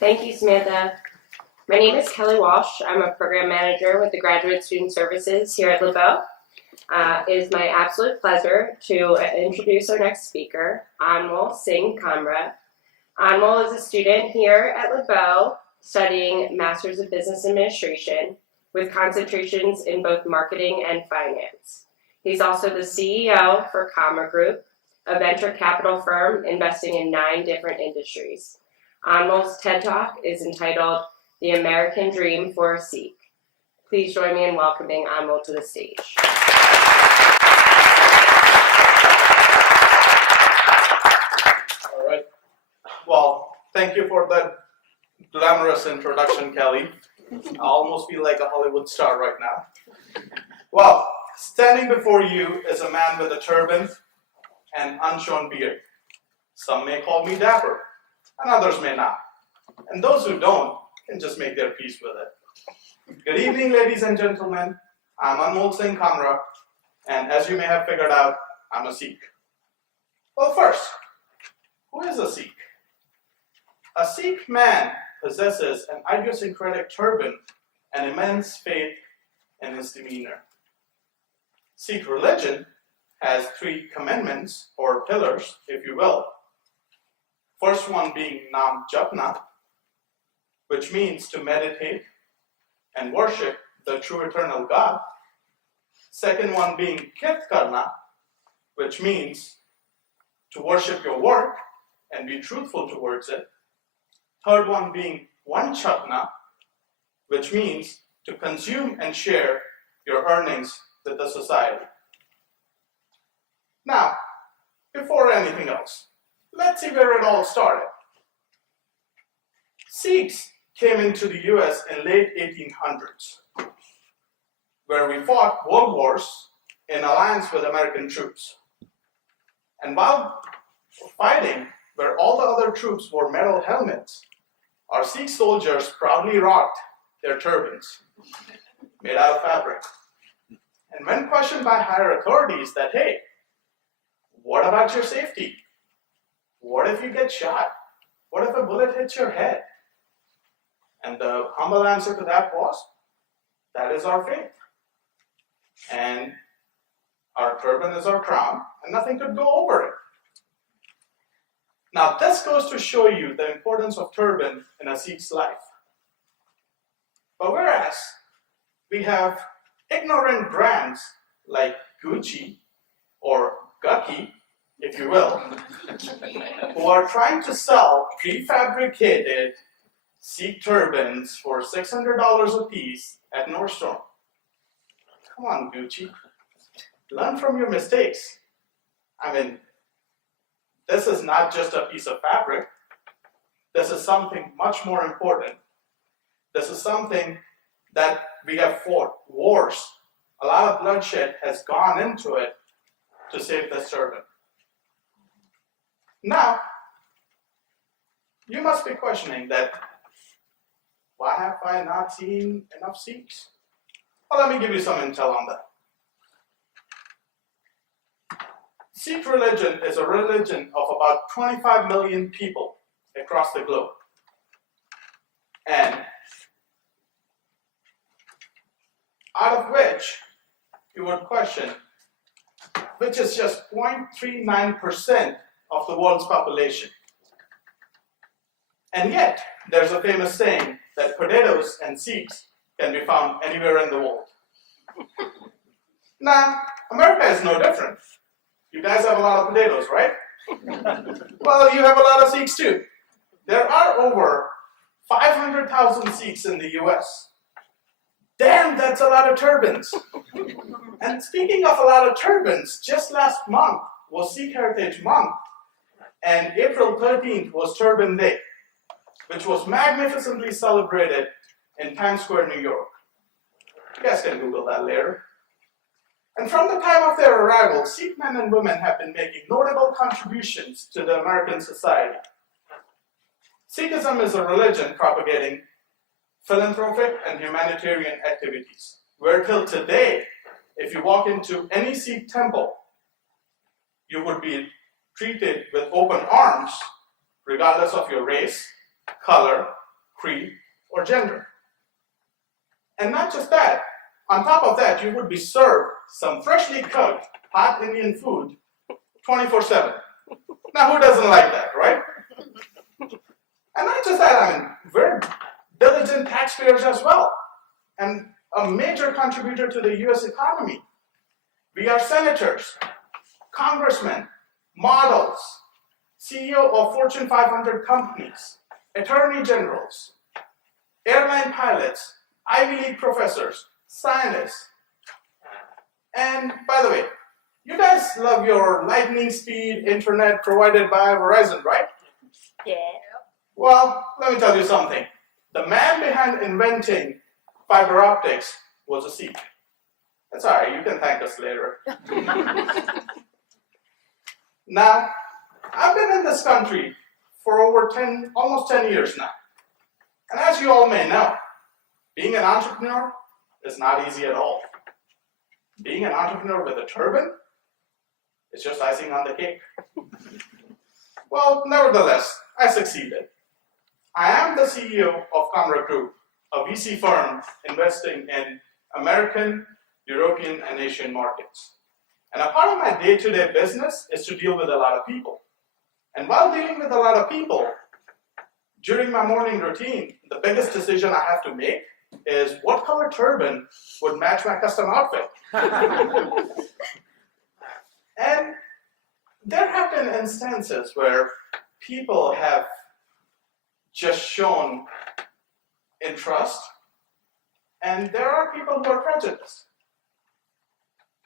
Thank you, Samantha. My name is Kelly Walsh. I'm a program manager with the Graduate Student Services here at LeBow. It is my absolute pleasure to introduce our next speaker, Anmol Singh Kamra. Anmol is a student here at LeBow studying Masters of Business Administration with concentrations in both marketing and finance. He's also the CEO for Kamra Group, a venture capital firm investing in 9 different industries. Anmol's TED Talk is entitled The American Dream for a Sikh. Please join me in welcoming Anmol to the stage. All right. Well, thank you for that glamorous introduction, Kelly. I almost feel like a Hollywood star right now. Well, standing before you is a man with a turban and unshorn beard. Some may call me dapper, and others may not. And those who don't can just make their peace with it. Good evening, ladies and gentlemen. I'm Anmol Singh Kamra, and as you may have figured out, I'm a Sikh. Well, first, who is a Sikh? A Sikh man possesses an idiosyncratic turban and immense faith in his demeanor. Sikh religion has 3 commandments, or pillars, if you will. First one being Nam Japna, which means to meditate and worship the true eternal God. Second one being Kirt Karna, which means to worship your work and be truthful towards it. Third one being Vanchapna, which means to consume and share your earnings with the society. Now, before anything else, let's see where it all started. Sikhs came into the US in late 1800s, where we fought world wars in alliance with American troops. And while fighting, where all the other troops wore metal helmets, our Sikh soldiers proudly rocked their turbans, made out of fabric. And when questioned by higher authorities that, hey, what about your safety? What if you get shot? What if a bullet hits your head? And the humble answer to that was, that is our faith. And our turban is our crown, and nothing could go over it. Now, this goes to show you the importance of turban in a Sikh's life. But whereas we have ignorant brands like Gucci or Gucky, if you will, who are trying to sell prefabricated Sikh turbans for $600 a piece at Nordstrom. Come on, Gucci. Learn from your mistakes. I mean, this is not just a piece of fabric. This is something much more important. This is something that we have fought wars. A lot of bloodshed has gone into it to save this turban. Now, you must be questioning that, why have I not seen enough Sikhs? Well, let me give you some intel on that. Sikh religion is a religion of about 25 million people across the globe. And out of which you would question, which is just 0.39% of the world's population. And yet, there's a famous saying that potatoes and Sikhs can be found anywhere in the world. Now, America is no different. You guys have a lot of potatoes, right? Well, you have a lot of Sikhs too. There are over 500,000 Sikhs in the US. Damn, that's a lot of turbans. And speaking of a lot of turbans, just last month was Sikh Heritage Month, and April 13th was Turban Day, which was magnificently celebrated in Times Square, New York. You guys can Google that later. And from the time of their arrival, Sikh men and women have been making notable contributions to the American society. Sikhism is a religion propagating philanthropic and humanitarian activities, where till today, if you walk into any Sikh temple, you would be treated with open arms, regardless of your race, color, creed, or gender. And not just that, on top of that, you would be served some freshly cooked hot Indian food 24/7. Now, who doesn't like that, right? And not just that, I mean, we're diligent taxpayers as well, and a major contributor to the US economy. We are senators, congressmen, models, CEO of Fortune 500 companies, attorney generals, airline pilots, Ivy League professors, scientists. And by the way, you guys love your lightning speed internet provided by Verizon, right? Yeah. Well, let me tell you something. The man behind inventing fiber optics was a Sikh. That's all right, you can thank us later. Now, I've been in this country for almost 10 years now. And as you all may know, being an entrepreneur is not easy at all. Being an entrepreneur with a turban is just icing on the cake. Well, nevertheless, I succeeded. I am the CEO of Kamra Group, a VC firm investing in American, European, and Asian markets. And a part of my day-to-day business is to deal with a lot of people. And while dealing with a lot of people, during my morning routine, the biggest decision I have to make is what color turban would match my custom outfit. And there have been instances where people have just shown interest, and there are people who are prejudiced.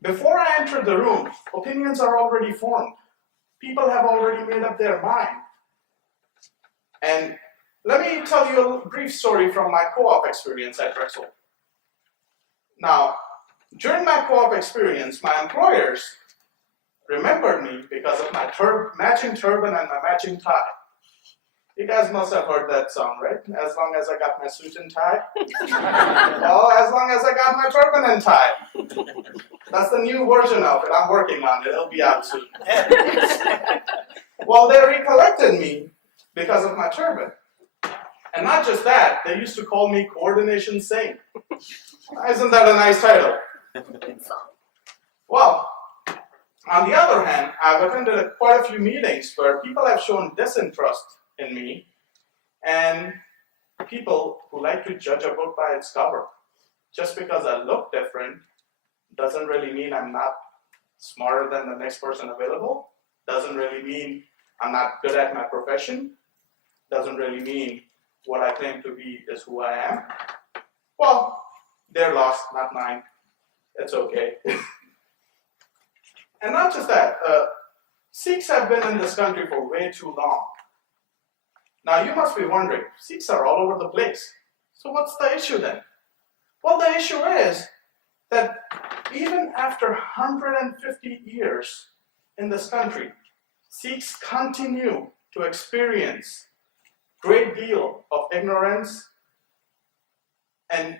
Before I enter the room, opinions are already formed. People have already made up their mind. And let me tell you a brief story from my co-op experience at Drexel. Now, during my co-op experience, my employers remembered me because of my matching turban and my matching tie. You guys must have heard that song, right? As long as I got my suit and tie. Well, as long as I got my turban and tie. That's the new version of it. I'm working on it. It'll be out soon. Well, they recollected me because of my turban. And not just that, they used to call me Coordination Singh. Isn't that a nice title? Well, on the other hand, I've attended quite a few meetings where people have shown disinterest in me, and people who like to judge a book by its cover. Just because I look different doesn't really mean I'm not smarter than the next person available, doesn't really mean I'm not good at my profession, doesn't really mean what I claim to be is who I am. Well, their loss, not mine. It's okay. And not just that, Sikhs have been in this country for way too long. Now you must be wondering, Sikhs are all over the place. So what's the issue then? Well, the issue is that even after 150 years in this country, Sikhs continue to experience great deal of ignorance and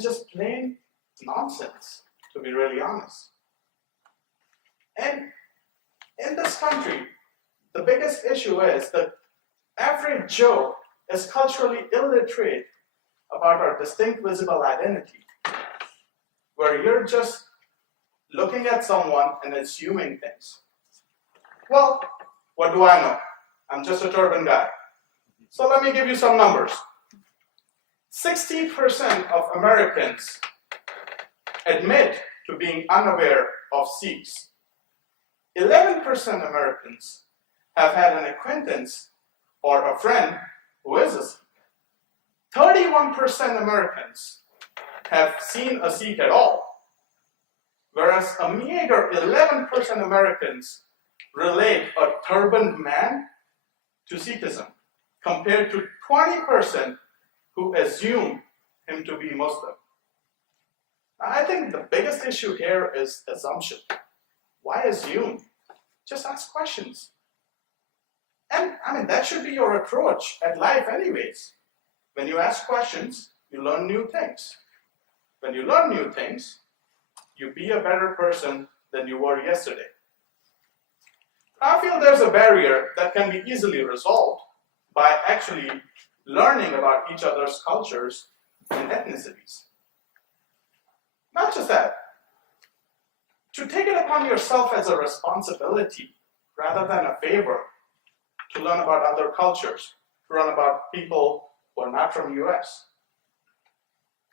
just plain nonsense, to be really honest. And in this country, the biggest issue is that average Joe is culturally illiterate about our distinct visible identity, where you're just looking at someone and assuming things. Well, what do I know? I'm just a turban guy. So let me give you some numbers. 60% of Americans admit to being unaware of Sikhs. 11% Americans have had an acquaintance or a friend who is a Sikh. 31% Americans have seen a Sikh at all, whereas a meager 11% Americans relate a turbaned man to Sikhism, compared to 20% who assume him to be Muslim. I think the biggest issue here is assumption. Why assume? Just ask questions. And I mean, that should be your approach at life anyways. When you ask questions, you learn new things. When you learn new things, you be a better person than you were yesterday. I feel there's a barrier that can be easily resolved by actually learning about each other's cultures and ethnicities. Not just that, to take it upon yourself as a responsibility rather than a favor to learn about other cultures, to learn about people who are not from US.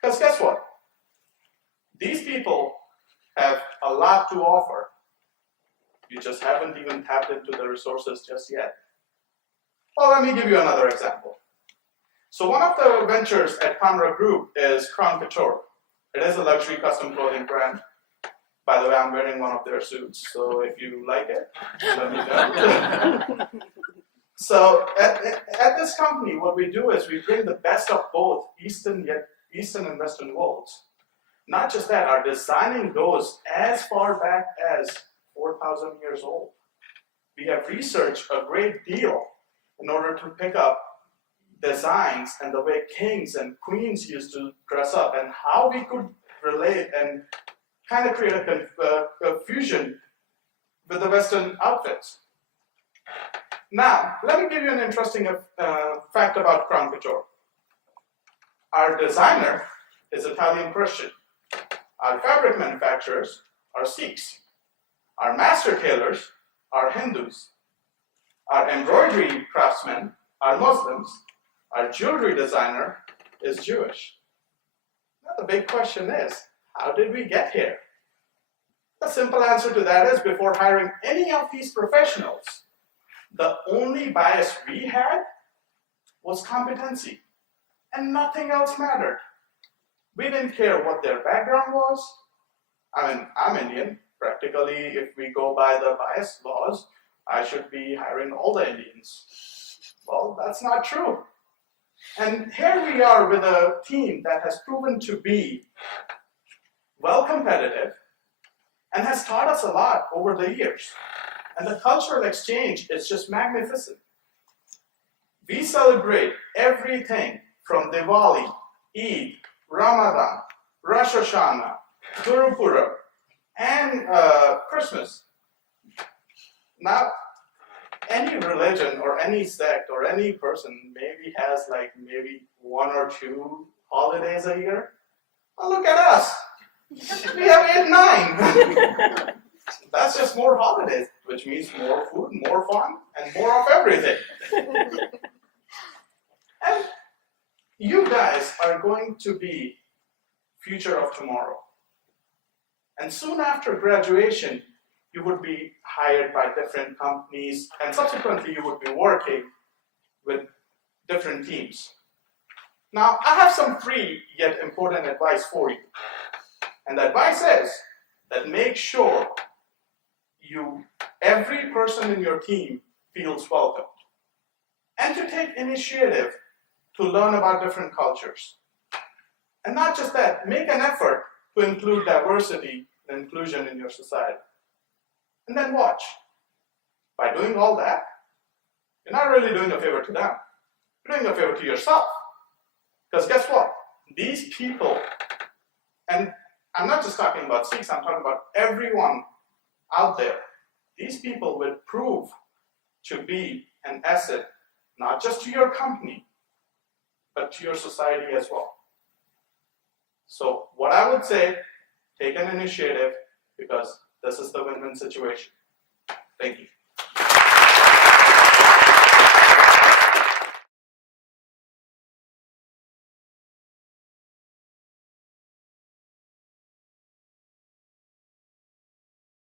Because guess what? These people have a lot to offer. You just haven't even tapped into the resources just yet. Well, let me give you another example. So one of the ventures at Kamra Group is Crown Couture. It is a luxury custom clothing brand. By the way, I'm wearing one of their suits, so if you like it, let me know. So at this company, what we do is we bring the best of both Eastern and Western worlds. Not just that, our designing goes as far back as 4,000 years old. We have researched a great deal in order to pick up designs and the way kings and queens used to dress up and how we could relate and kind of create a fusion with the Western outfits. Now, let me give you an interesting fact about Crown Couture. Our designer is Italian Christian. Our fabric manufacturers are Sikhs. Our master tailors are Hindus. Our embroidery craftsmen are Muslims. Our jewelry designer is Jewish. Now the big question is, how did we get here? The simple answer to that is, before hiring any of these professionals, the only bias we had was competency, and nothing else mattered. We didn't care what their background was. I mean, I'm Indian. Practically, if we go by the bias laws, I should be hiring all the Indians. Well, that's not true. And here we are with a team that has proven to be well competitive and has taught us a lot over the years. And the cultural exchange is just magnificent. We celebrate everything from Diwali, Eid, Ramadan, Rosh Hashanah, Guru Purab, and Christmas. Now, any religion or any sect or any person maybe has maybe 1 or 2 holidays a year. Well, look at us. We have 8, 9. That's just more holidays, which means more food, more fun, and more of everything. And you guys are going to be future of tomorrow. And soon after graduation, you would be hired by different companies, and subsequently you would be working with different teams. Now, I have some free yet important advice for you. And the advice is that make sure every person in your team feels welcomed. And to take initiative to learn about different cultures. And not just that, make an effort to include diversity and inclusion in your society. And then watch. By doing all that, you're not really doing a favor to them. You're doing a favor to yourself. Because guess what? These people, and I'm not just talking about Sikhs, I'm talking about everyone out there. These people will prove to be an asset, not just to your company, but to your society as well. So what I would say, take an initiative, because this is the win-win situation. Thank you.